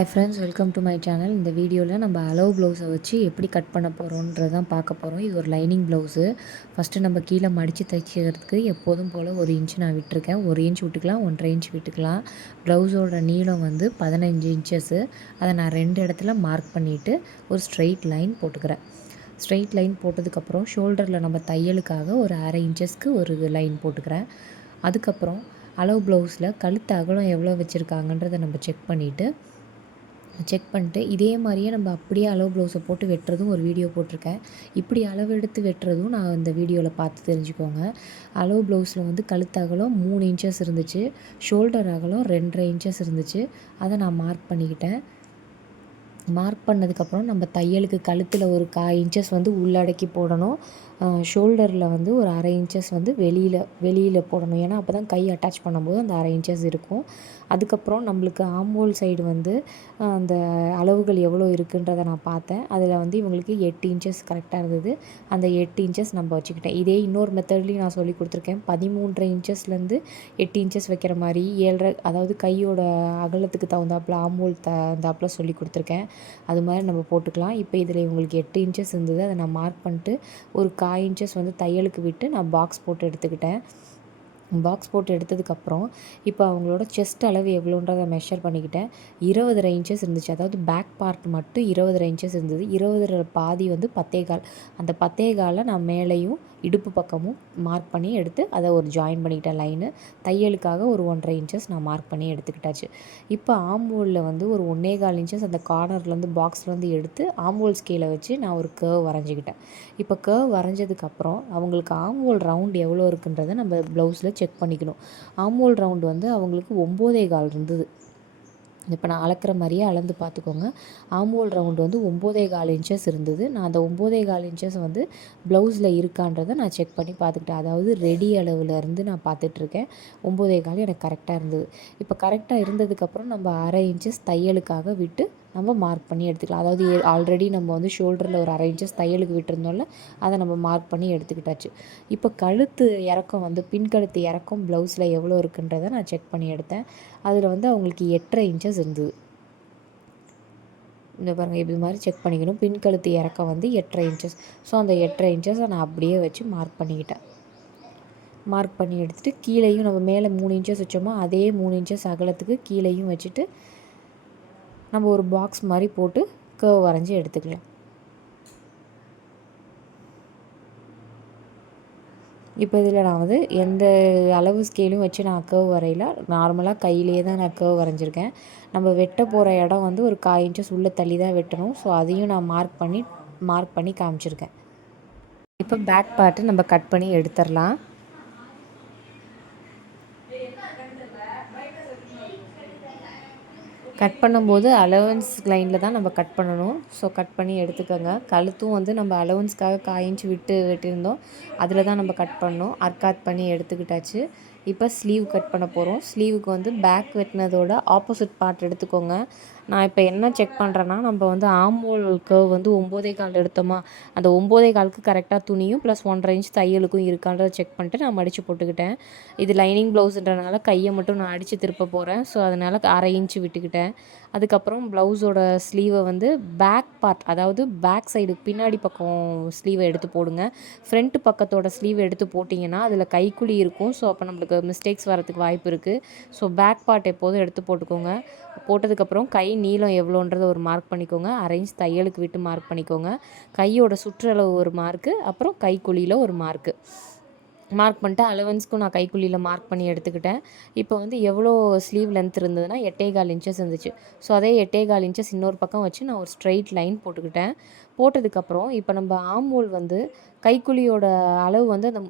Hi friends, welcome to my channel. இந்த வீடியோவில் நம்ம அளவு ப்ளவுஸை வச்சு எப்படி கட் பண்ண போகிறோன்றது தான் பார்க்க போகிறோம். இது ஒரு லைனிங் ப்ளவுஸு. ஃபஸ்ட்டு நம்ம கீழே மடித்து தைக்கிறதுக்கு எப்போதும் போல் 1 இன்ச் நான் விட்டுருக்கேன். 1 இன்ச் விட்டுக்கலாம், 1.5 இன்ச் விட்டுக்கலாம். ப்ளவுஸோட நீளம் வந்து 15 இன்ச்சஸ்ஸு. அதை நான் 2 இடத்துல மார்க் பண்ணிவிட்டு ஒரு ஸ்ட்ரெயிட் லைன் போட்டுக்கிறேன். ஸ்ட்ரெயிட் லைன் போட்டதுக்கப்புறம் ஷோல்டரில் நம்ம தையலுக்காக ஒரு 1/2 இன்ச்சஸ்க்கு ஒரு லைன் போட்டுக்கிறேன். அதுக்கப்புறம் அளவு ப்ளவுஸில் கழுத்து அகலம் எவ்வளோ வச்சுருக்காங்கன்றதை நம்ம செக் பண்ணிட்டு இதே மாதிரியே நம்ம அப்படியே அளவு ப்ளவுஸை போட்டு வெட்டுறதும் ஒரு வீடியோ போட்டிருக்கேன். இப்படி அளவு எடுத்து வெட்டுறதும் நான் இந்த வீடியோவில் பார்த்து தெரிஞ்சுக்கோங்க. அளவு ப்ளவுஸில் வந்து கழுத்து அகலம் 3 இன்ச்சஸ் இருந்துச்சு, ஷோல்டர் அகலம் 2.5 இன்ச்சஸ் இருந்துச்சு. அதை நான் மார்க் பண்ணிக்கிட்டேன். மார்க் பண்ணதுக்கப்புறம் நம்ம தையலுக்கு கழுத்தில் ஒரு 1/4 இன்ச்சஸ் வந்து உள்ளடக்கி போடணும். ஷோல்டரில் வந்து ஒரு 1/2 இன்ச்சஸ் வந்து வெளியில் போடணும். ஏன்னா அப்போ தான் கை அட்டாச் பண்ணும்போது அந்த 1/2 இன்ச்சஸ் இருக்கும். அதுக்கப்புறம் நம்மளுக்கு ஆம்ஹோல் சைடு வந்து அந்த அளவுகள் எவ்வளோ இருக்குன்றதை நான் பார்த்தேன். அதில் வந்து இவங்களுக்கு 8 இன்ச்சஸ் கரெக்டாக இருந்தது. அந்த 8 இன்ச்சஸ் நம்ம வச்சுக்கிட்டேன். இதே இன்னொரு மெத்தட்லேயும் நான் சொல்லி கொடுத்துருக்கேன். 13.5 இன்ச்சஸ்லேருந்து 8 இன்ச்சஸ் வைக்கிற மாதிரி 7.5, அதாவது கையோட அகலத்துக்கு தகுந்தாப்பில் ஆம்ஹோல் தகுந்தாப்பில் சொல்லி கொடுத்துருக்கேன். அது மாதிரி நம்ம போட்டுக்கலாம். இப்போ இதில் இவங்களுக்கு 8 இன்ச்சஸ் இருந்தது. அதை நான் மார்க் பண்ணிட்டு ஒரு 1/4 இன்ச்சஸ் வந்து தையலுக்கு விட்டு நான் பாக்ஸ் போட்டு எடுத்துக்கிட்டேன். பாக்ஸ் போட்டு எடுத்ததுக்கப்புறம் இப்போ அவங்களோட செஸ்ட் அளவு எவ்வளோன்றதை மெஷர் பண்ணிக்கிட்டேன். 20.5 இன்ச்சஸ் இருந்துச்சு. அதாவது பேக் பார்ட் மட்டும் 20.5 இன்ச்சஸ் இருந்தது. 20 பாதி வந்து 10.25. அந்த 10.25 நான் மேலேயும் இடுப்பு பக்கமும் மார்க் பண்ணி எடுத்து அதை ஒரு ஜாயின் பண்ணிக்கிட்டேன் லைனு. தையலுக்காக ஒரு 1.5 இன்ச்சஸ் நான் மார்க் பண்ணி எடுத்துக்கிட்டாச்சு. இப்போ ஆம்ஹோலில் வந்து ஒரு 1.25 இன்ச்சஸ் அந்த கார்னர்லேருந்து பாக்ஸ்லேருந்து எடுத்து ஆம்ஹோல் ஸ்கேலை வச்சு நான் ஒரு கர்வ் வரைஞ்சிக்கிட்டேன். இப்போ கர்வ் வரைஞ்சதுக்கப்புறம் அவங்களுக்கு ஆம்ஹோல் ரவுண்ட் எவ்வளோ இருக்குன்றதை நம்ம ப்ளவுஸில் செக் பண்ணிக்கணும். ஆம்ஹோல் ரவுண்டு வந்து அவங்களுக்கு 9.25 இருந்தது. இப்போ நான் அளக்கிற மாதிரியே அளந்து பார்த்துக்கோங்க. ஆம்ஹோல் ரவுண்டு வந்து 9.25 இன்ச்சஸ் இருந்தது. நான் அந்த 9.25 இன்ச்சஸ் வந்து ப்ளவுஸில் இருக்கான்றதை நான் செக் பண்ணி பார்த்துக்கிட்டேன். அதாவது ரெடி அளவுலேருந்து நான் பார்த்துட்ருக்கேன். 9.25 எனக்கு கரெக்டாக இருந்தது. இப்போ கரெக்டாக இருந்ததுக்கப்புறம் நம்ம 1/2 இன்ச்சஸ் தையலுக்காக விட்டு நம்ம மார்க் பண்ணி எடுத்துக்கலாம். அதாவது ஆல்ரெடி நம்ம வந்து ஷோல்டரில் ஒரு 1/2 இன்ச்சஸ் தையலுக்கு விட்டுருந்தோம்ல, அதை நம்ம மார்க் பண்ணி எடுத்துக்கிட்டாச்சு. இப்போ கழுத்து இறக்கம் வந்து பின்கழுத்து இறக்கம் ப்ளவுஸில் எவ்வளோ இருக்குன்றதை நான் செக் பண்ணி எடுத்தேன். அதில் வந்து அவங்களுக்கு 8.5 இன்ச்சஸ் இருந்தது. இந்த பாருங்கள், இது மாதிரி செக் பண்ணிக்கணும். பின்கழுத்து இறக்கம் வந்து 8.5 இன்ச்சஸ். ஸோ அந்த 8.5 இன்ச்சஸை நான் அப்படியே வச்சு மார்க் பண்ணிக்கிட்டேன். மார்க் பண்ணி எடுத்துகிட்டு கீழேயும் நம்ம மேலே 3 இன்ச்சஸ் வச்சோமோ அதே 3 இன்ச்சஸ் அகலத்துக்கு கீழேயும் வச்சுட்டு நம்ம ஒரு பாக்ஸ் மாதிரி போட்டு கர்வ் வரைஞ்சி எடுத்துக்கலாம். இப்போ இதில் நான் வந்து எந்த அளவு ஸ்கேலும் வச்சு நான் கர்வ் வரையில. நார்மலாக கையிலேயே தான் நான் கர்வ் வரைஞ்சிருக்கேன். நம்ம வெட்ட போகிற இடம் வந்து ஒரு 1/4 இன்ச்சஸ் உள்ளே தள்ளி தான் வெட்டணும். ஸோ அதையும் நான் மார்க் பண்ணி காமிச்சிருக்கேன். இப்போ பேக் பார்ட்டு நம்ம கட் பண்ணி எடுத்துடலாம். கட் பண்ணும்போது அலவன்ஸ் லைனில் தான் நம்ம கட் பண்ணணும். ஸோ கட் பண்ணி எடுத்துக்கோங்க. கழுத்தும் வந்து நம்ம அலவன்ஸ்க்காக 1/4 இன்ச் விட்டு வெட்டியிருந்தோம். அதில் தான் நம்ம கட் பண்ணோம். அர்க்காத் பண்ணி எடுத்துக்கிட்டாச்சு. இப்போ ஸ்லீவ் கட் பண்ண போகிறோம். ஸ்லீவுக்கு வந்து பேக் வெட்டினதோட ஆப்போசிட் பார்ட் எடுத்துக்கோங்க. நான் இப்போ என்ன செக் பண்ணுறேன்னா, நம்ம வந்து ஆம்ஹோல் கர்வ் வந்து 9.25 எடுத்தோமா, அந்த 9.25க்கு கரெக்டாக துணியும் ப்ளஸ் 1.5 இன்ச் தையலுக்கும் இருக்கான்றதை செக் பண்ணிட்டு நான் மடித்து போட்டுக்கிட்டேன். இது லைனிங் ப்ளவுஸுன்றனால கையை மட்டும் நான் அடித்து திருப்ப போகிறேன். ஸோ அதனால் 1/2 இன்ச் விட்டுக்கிட்டேன். அதுக்கப்புறம் ப்ளவுஸோட ஸ்லீவை வந்து பேக் பார்ட், அதாவது பேக் சைடு பின்னாடி பக்கம் ஸ்லீவை எடுத்து போடுங்க. ஃப்ரண்ட் பக்கத்தோட ஸ்லீவ் எடுத்து போட்டிங்கன்னா அதில் கைக்குழி இருக்கும். ஸோ அப்போ நம்மளுக்கு மிஸ்டேக்ஸ் வரதுக்கு வாய்ப்பு இருக்குது. ஸோ பேக் பார்ட் எப்போதும் எடுத்து போட்டுக்கோங்க. போட்டதுக்கப்புறம் கை நீளம் எவ்வளோன்றதை ஒரு மார்க் பண்ணிக்கோங்க. 1/2 இன்ச் தையலுக்கு விட்டு மார்க் பண்ணிக்கோங்க. கையோட சுற்றளவு ஒரு மார்க்கு, அப்புறம் கைக்குழியில் ஒரு மார்க்கு மார்க் பண்ணிட்டு அலவன்ஸ்க்கும் நான் கைக்குழியில் மார்க் பண்ணி எடுத்துக்கிட்டேன். இப்போ வந்து எவ்வளோ ஸ்லீவ் லென்த் இருந்ததுன்னா 8.25 இன்ச்சஸ் இருந்துச்சு. ஸோ அதே 8.25 இன்ச்சஸ் இன்னொரு பக்கம் வச்சு நான் ஒரு ஸ்ட்ரெயிட் லைன் போட்டுக்கிட்டேன். போட்டதுக்கப்புறம் இப்போ நம்ம ஆம்ஹோல் வந்து கைக்குழியோட அளவு வந்து அந்த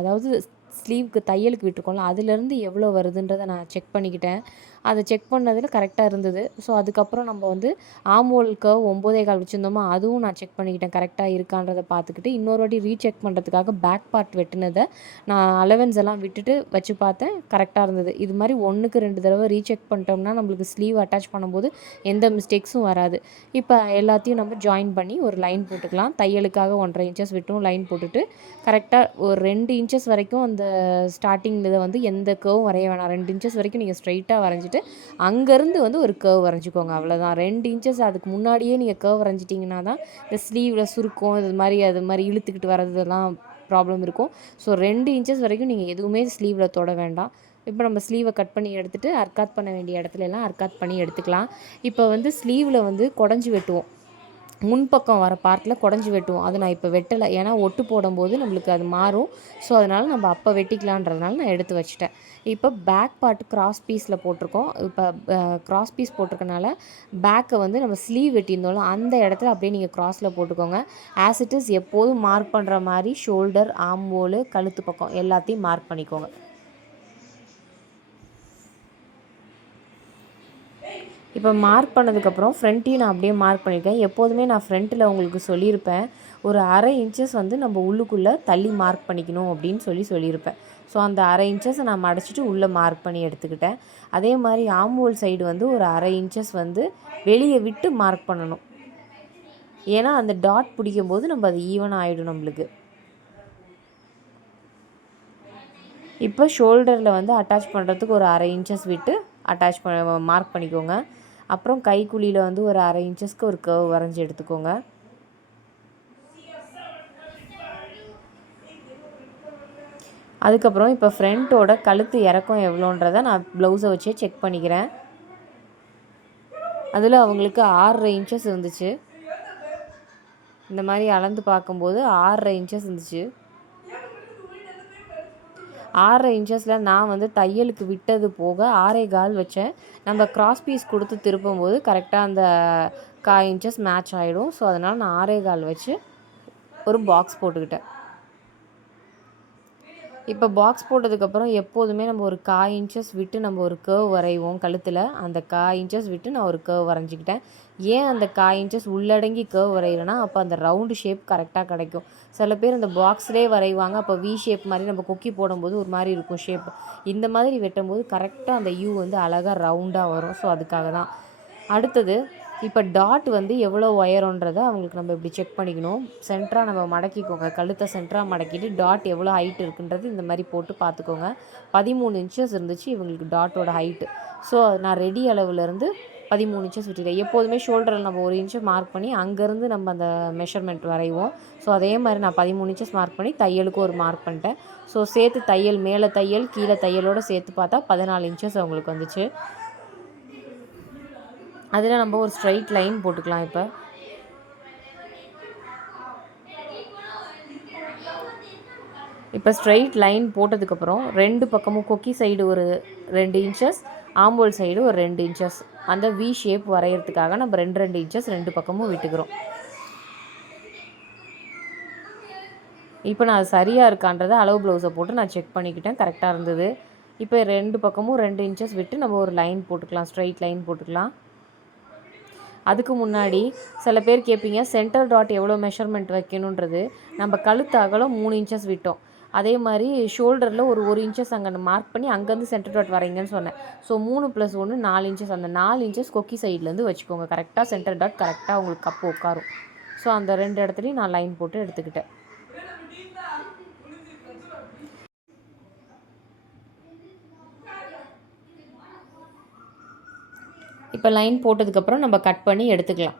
அதாவது ஸ்லீவுக்கு தையலுக்கு விட்டுருக்கோம்ல, அதுலேருந்து எவ்வளோ வருதுன்றதை நான் செக் பண்ணிக்கிட்டேன். அதை செக் பண்ணதில் கரெக்டாக இருந்தது. ஸோ அதுக்கப்புறம் நம்ம வந்து ஆம்ஹோல் கர்வ் 9.25 வச்சுருந்தோமா, அதுவும் நான் செக் பண்ணிக்கிட்டேன் கரெக்டாக இருக்கான்றதை பார்த்துக்கிட்டு. இன்னொரு வாட்டி ரீசெக் பண்ணுறதுக்காக பேக் பார்ட் வெட்டினதை நான் அலவன்ஸ் எல்லாம் விட்டுட்டு வச்சு பார்த்தேன். கரெக்டாக இருந்தது. இது மாதிரி 1க்கு 2 தடவை ரீசெக் பண்ணிட்டோம்னா நம்மளுக்கு ஸ்லீவ் அட்டாச் பண்ணும்போது எந்த மிஸ்டேக்ஸும் வராது. இப்போ எல்லாத்தையும் நம்ம ஜாயின் பண்ணி ஒரு லைன் போட்டுக்கலாம். தையலுக்காக 1.5 இன்ச்சஸ் விட்டும் லைன் போட்டுட்டு கரெக்டாக ஒரு 2 இன்ச்சஸ் வரைக்கும் அந்த ஸ்டார்டிங்கில் இதை வந்து எந்த கர்வும் வரைய வேணாம். 2 இன்ச்சஸ் வரைக்கும் நீங்கள் ஸ்ட்ரைட்டாக வரைஞ்சிட்டு எடுத்துகிட்டு அங்கேருந்து வந்து ஒரு கர்வ் வரைஞ்சிக்கோங்க. அவ்வளோதான். 2 இன்ச்சஸ் அதுக்கு முன்னாடியே நீங்கள் கர்வ் வரைஞ்சிட்டிங்கன்னா தான் இந்த ஸ்லீவில் சுருக்கம் அது மாதிரி இழுத்துக்கிட்டு வரதெல்லாம் ப்ராப்ளம் இருக்கும். ஸோ 2 இன்ச்சஸ் வரைக்கும் நீங்கள் எதுவுமே ஸ்லீவில் தொட வேண்டாம். இப்போ நம்ம ஸ்லீவை கட் பண்ணி எடுத்துகிட்டு அர்க்காத் பண்ண வேண்டிய இடத்துல எல்லாம் அர்க்காத் பண்ணி எடுத்துக்கலாம். இப்போ வந்து ஸ்லீவில் வந்து குடஞ்சி வெட்டுவோம். முன்பக்கம் வர பார்ட்டில் குடஞ்சி வெட்டுவோம். அது நான் இப்போ வெட்டலை, ஏன்னா ஒட்டு போடும்போது நம்மளுக்கு அது மாறும். ஸோ அதனால் நம்ம அப்போ வெட்டிக்கலான்றதுனால நான் எடுத்து வச்சுட்டேன். இப்போ பேக் பார்ட் கிராஸ் பீஸில் போட்டிருக்கோம். இப்போ கிராஸ் பீஸ் போட்டிருக்கனால பேக்கை வந்து நம்ம ஸ்லீவ் வெட்டியிருந்தோம்ல அந்த இடத்துல அப்படியே நீங்கள் கிராஸில் போட்டுக்கோங்க. ஆஸ் இட் இஸ் எப்போதும் மார்க் பண்ணுற மாதிரி ஷோல்டர், ஆம் ஹோலு, கழுத்து பக்கம் எல்லாத்தையும் மார்க் பண்ணிக்கோங்க. இப்போ மார்க் பண்ணதுக்கப்புறம் ஃப்ரண்ட்டையும் நான் அப்படியே மார்க் பண்ணியிருக்கேன். எப்போதுமே நான் ஃப்ரண்ட்டில் உங்களுக்கு சொல்லியிருப்பேன், ஒரு 1/2 இன்ச்சஸ் வந்து நம்ம உள்ளுக்குள்ளே தள்ளி மார்க் பண்ணிக்கணும் அப்படின்னு சொல்லியிருப்பேன். ஸோ அந்த 1/2 இன்ச்சஸை நான் மடிச்சிட்டு உள்ளே மார்க் பண்ணி எடுத்துக்கிட்டேன். அதே மாதிரி ஆம்ஹோல் சைடு வந்து ஒரு 1/2 இன்ச்சஸ் வந்து வெளியே விட்டு மார்க் பண்ணணும். ஏன்னா அந்த டாட் பிடிக்கும்போது நம்ம அது ஈவனாக ஆகிடும் நம்மளுக்கு. இப்போ ஷோல்டரில் வந்து அட்டாச் பண்ணுறதுக்கு ஒரு 1/2 இன்ச்சஸ் விட்டு மார்க் பண்ணிக்கோங்க. அப்புறம் கைக்குழியில் வந்து ஒரு 1/2 இன்ச்சஸ்க்கு ஒரு கர்வ் வரைஞ்சி எடுத்துக்கோங்க. அதுக்கப்புறம் இப்போ ஃப்ரண்ட்டோட கழுத்து இறக்கம் எவ்வளோன்றதை நான் ப்ளவுஸை வச்சே செக் பண்ணிக்கிறேன். அதில் அவங்களுக்கு 6.5 இன்ச்சஸ் இருந்துச்சு. இந்த மாதிரி அளந்து பார்க்கும்போது 6.5 இன்ச்சஸ் இருந்துச்சு. 6.5 இன்ச்சஸில் நான் வந்து தையலுக்கு விட்டது போக 6.25 வச்சேன். நம்ம கிராஸ் பீஸ் கொடுத்து திருப்பும்போது கரெக்டாக அந்த 1/4 இன்ச்சஸ் மேட்ச் ஆகிடும். ஸோ அதனால் நான் 6.25 வச்சு ஒரு பாக்ஸ் போட்டுக்கிட்டேன். இப்போ பாக்ஸ் போட்டதுக்கப்புறம் எப்போதுமே நம்ம ஒரு 1/4 இன்ச்சஸ் விட்டு நம்ம ஒரு கர்வ் வரைவோம் கழுத்தில். அந்த 1/4 இன்ச்சஸ் விட்டு நான் ஒரு கர்வ் வரைஞ்சிக்கிட்டேன். ஏன் அந்த 1/4 இன்ச்சஸ் உள்ளடங்கி கர்வ் வரைகிறேன்னா அப்போ அந்த ரவுண்டு ஷேப் கரெக்டாக கிடைக்கும். சில பேர் அந்த பாக்ஸ்லேயே வரைவாங்க, அப்போ வி ஷேப் மாதிரி நம்ம கொக்கி போடும்போது ஒரு மாதிரி இருக்கும் ஷேப். இந்த மாதிரி வெட்டும்போது கரெக்டாக அந்த யூ வந்து அழகாக ரவுண்டாக வரும். ஸோ அதுக்காக தான். அடுத்தது இப்போ டாட் வந்து எவ்வளோ உயரன்றதை அவங்களுக்கு நம்ம இப்படி செக் பண்ணிக்கணும். சென்டராக நம்ம மடக்கிக்கோங்க. கழுத்தை சென்டராக மடக்கிட்டு டாட் எவ்வளோ ஹைட் இருக்குன்றது இந்த மாதிரி போட்டு பார்த்துக்கோங்க. 13 இன்ச்சஸ் இருந்துச்சு இவங்களுக்கு டாட்டோட ஹைட்டு. ஸோ நான் ரெடி அளவுலேருந்து 13 இன்ச்சஸ் விட்டுட்டேன். எப்போதுமே ஷோல்டரில் நம்ம 1 இன்ச்சு மார்க் பண்ணி அங்கேருந்து நம்ம அந்த மெஷர்மெண்ட் வரைவோம். ஸோ அதே மாதிரி நான் 13 இன்ச்சஸ் மார்க் பண்ணி தையலுக்கு ஒரு மார்க் பண்ணிட்டேன். ஸோ சேர்த்து தையல், மேலே தையல் கீழே தையலோடு சேர்த்து பார்த்தா 14 இன்ச்சஸ் அவங்களுக்கு வந்துச்சு. அதில் நம்ம ஒரு ஸ்ட்ரைட் லைன் போட்டுக்கலாம். இப்போ ஸ்ட்ரைட் லைன் போட்டதுக்கப்புறம் 2 பக்கமும் கொக்கி சைடு ஒரு 2 இன்ச்சஸ், ஆம்போல் சைடு ஒரு 2 இன்ச்சஸ் அந்த வி ஷேப் வரைகிறதுக்காக நம்ம 2 இன்ச்சஸ் 2 பக்கமும் விட்டுக்கிறோம். இப்போ நான் அது சரியாக இருக்கான்றதை அளவு ப்ளவுஸை போட்டு நான் செக் பண்ணிக்கிட்டேன். கரெக்டாக இருந்தது. இப்போ 2 பக்கமும் 2 இன்ச்சஸ் விட்டு நம்ம ஒரு லைன் போட்டுக்கலாம், ஸ்ட்ரைட் லைன் போட்டுக்கலாம். அதுக்கு முன்னாடி சில பேர் கேட்பீங்க சென்டர் டாட் எவ்வளோ மெஷர்மெண்ட் வைக்கணுன்றது. நம்ம கழுத்து அகலம் 3 இன்ச்சஸ் விட்டோம். அதே மாதிரி ஷோல்டரில் ஒரு இன்ச்சஸ் அங்கே மார்க் பண்ணி அங்கேருந்து சென்டர் டாட் வரைங்கன்னு சொன்னேன். So 3 + 1 4 inches. அந்த 4 இன்ச்சஸ் கொக்கி சைட்லேருந்து வச்சுக்கோங்க. கரெக்டாக சென்டர் டாட் கரெக்டாக உங்களுக்கு கப்பு உட்காரும். ஸோ அந்த 2 இடத்துலையும் நான் லைன் போட்டு எடுத்துக்கிட்டேன். இப்போ லைன் போட்டதுக்கப்புறம் நம்ம கட் பண்ணி எடுத்துக்கலாம்.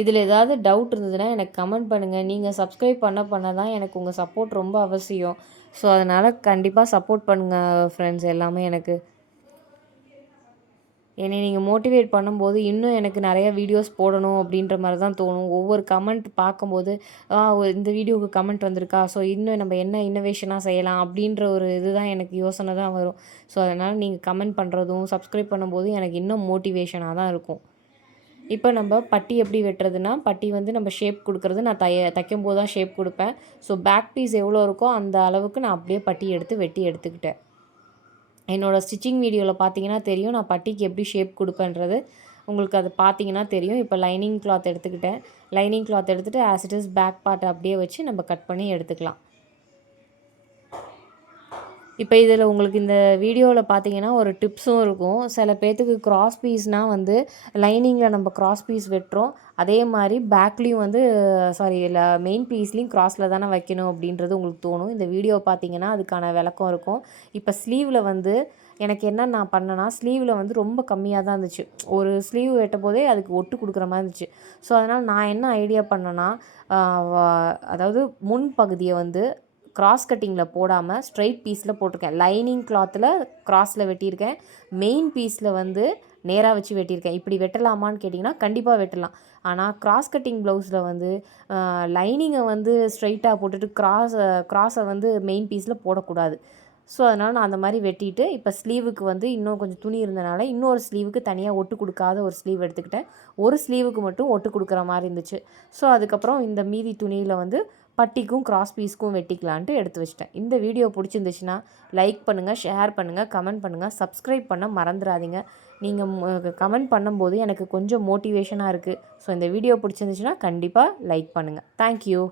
இதில் ஏதாவது டவுட் இருந்ததுன்னா எனக்கு கமெண்ட் பண்ணுங்கள். நீங்கள் சப்ஸ்கிரைப் பண்ண தான் எனக்கு உங்கள் சப்போர்ட் ரொம்ப அவசியம். ஸோ அதனால் கண்டிப்பாக சப்போர்ட் பண்ணுங்கள் ஃப்ரெண்ட்ஸ் எல்லாமே எனக்கு. என்னை நீங்கள் மோட்டிவேட் பண்ணும்போது இன்னும் எனக்கு நிறையா வீடியோஸ் போடணும் அப்படின்ற மாதிரி தான் தோணும். ஒவ்வொரு கமெண்ட் பார்க்கும்போது இந்த வீடியோவுக்கு கமெண்ட் வந்திருக்கா, ஸோ இன்னும் நம்ம என்ன இன்னோவேஷனாக செய்யலாம் அப்படின்ற ஒரு இதுதான் எனக்கு யோசனை தான் வரும். ஸோ அதனால் நீங்கள் கமெண்ட் பண்ணுறதும் சப்ஸ்கிரைப் பண்ணும்போது எனக்கு இன்னும் மோட்டிவேஷனாக தான் இருக்கும். இப்போ நம்ம பட்டி எப்படி வெட்டுறதுன்னா, பட்டி வந்து நம்ம ஷேப் கொடுக்குறது நான் தைக்கும்போது தான் ஷேப் கொடுப்பேன். ஸோ பேக் பீஸ் எவ்வளோ இருக்கோ அந்த அளவுக்கு நான் அப்படியே பட்டி எடுத்து வெட்டி எடுத்துக்கிட்டேன். என்னோடய ஸ்டிச்சிங் வீடியோவில் பார்த்தீங்கன்னா தெரியும் நான் பட்டிக்கு எப்படி ஷேப் கொடுப்பேன்றது. உங்களுக்கு அது பார்த்தீங்கன்னா தெரியும். இப்போ லைனிங் கிளாத் எடுத்துக்கிட்டேன். லைனிங் கிளாத் எடுத்துகிட்டு as it is back part அப்படியே வச்சு நம்ம கட் பண்ணி எடுத்துக்கலாம். இப்போ இதில் உங்களுக்கு இந்த வீடியோவில் பார்த்தீங்கன்னா ஒரு டிப்ஸும் இருக்கும். சில பேர்த்துக்கு கிராஸ் பீஸ்னால் வந்து லைனிங்கில் நம்ம கிராஸ் பீஸ் வெட்டுறோம். அதே மாதிரி பேக்லேயும் வந்து சாரி மெயின் பீஸ்லேயும் கிராஸில் தானே வைக்கணும் அப்படின்றது உங்களுக்கு தோணும். இந்த வீடியோ பார்த்தீங்கன்னா அதுக்கான விளக்கம் இருக்கும். இப்போ ஸ்லீவில் வந்து எனக்கு என்ன நான் பண்ணேன்னா, ஸ்லீவில் வந்து ரொம்ப கம்மியாக தான் இருந்துச்சு. ஒரு ஸ்லீவ் வெட்டும் போதே அதுக்கு ஒட்டு கொடுக்குற மாதிரி இருந்துச்சு. ஸோ அதனால் நான் என்ன ஐடியா பண்ணேன்னா, அதாவது முன் பகுதியை வந்து கிராஸ் கட்டிங்கில் போடாமல் ஸ்ட்ரைட் பீஸில் போட்டிருக்கேன். லைனிங் கிளாத்தில் கிராஸில் வெட்டியிருக்கேன். மெயின் பீஸில் வந்து நேராக வச்சு வெட்டியிருக்கேன். இப்படி வெட்டலாமான்னு கேட்டிங்கன்னா கண்டிப்பாக வெட்டலாம். ஆனால் கிராஸ் கட்டிங் ப்ளவுஸில் வந்து லைனிங்கை வந்து ஸ்ட்ரைட்டாக போட்டுட்டு கிராஸை வந்து மெயின் பீஸில் போடக்கூடாது. ஸோ அதனால் நான் அந்த மாதிரி வெட்டிட்டு இப்போ ஸ்லீவுக்கு வந்து இன்னும் கொஞ்சம் துணி இருந்தனால இன்னொரு ஸ்லீவுக்கு தனியாக ஒட்டு கொடுக்காத ஒரு ஸ்லீவ் எடுத்துக்கிட்டேன். ஒரு ஸ்லீவுக்கு மட்டும் ஒட்டு கொடுக்குற மாதிரி இருந்துச்சு. ஸோ அதுக்கப்புறம் இந்த மீதி துணியில் வந்து பட்டிக்கும் கிராஸ் பீஸ்க்கும் வெட்டிக்கலான்ட்டு எடுத்து வச்சிட்டேன். இந்த வீடியோ பிடிச்சிருந்துச்சுன்னா லைக் பண்ணுங்கள், ஷேர் பண்ணுங்கள், கமெண்ட் பண்ணுங்கள், சப்ஸ்கிரைப் பண்ண மறந்துடாதீங்க. நீங்கள் கமெண்ட் பண்ணும்போது எனக்கு கொஞ்சம் மோட்டிவேஷனாக இருக்குது. ஸோ இந்த வீடியோ பிடிச்சிருந்துச்சுன்னா கண்டிப்பாக லைக் பண்ணுங்கள். தேங்க்யூ.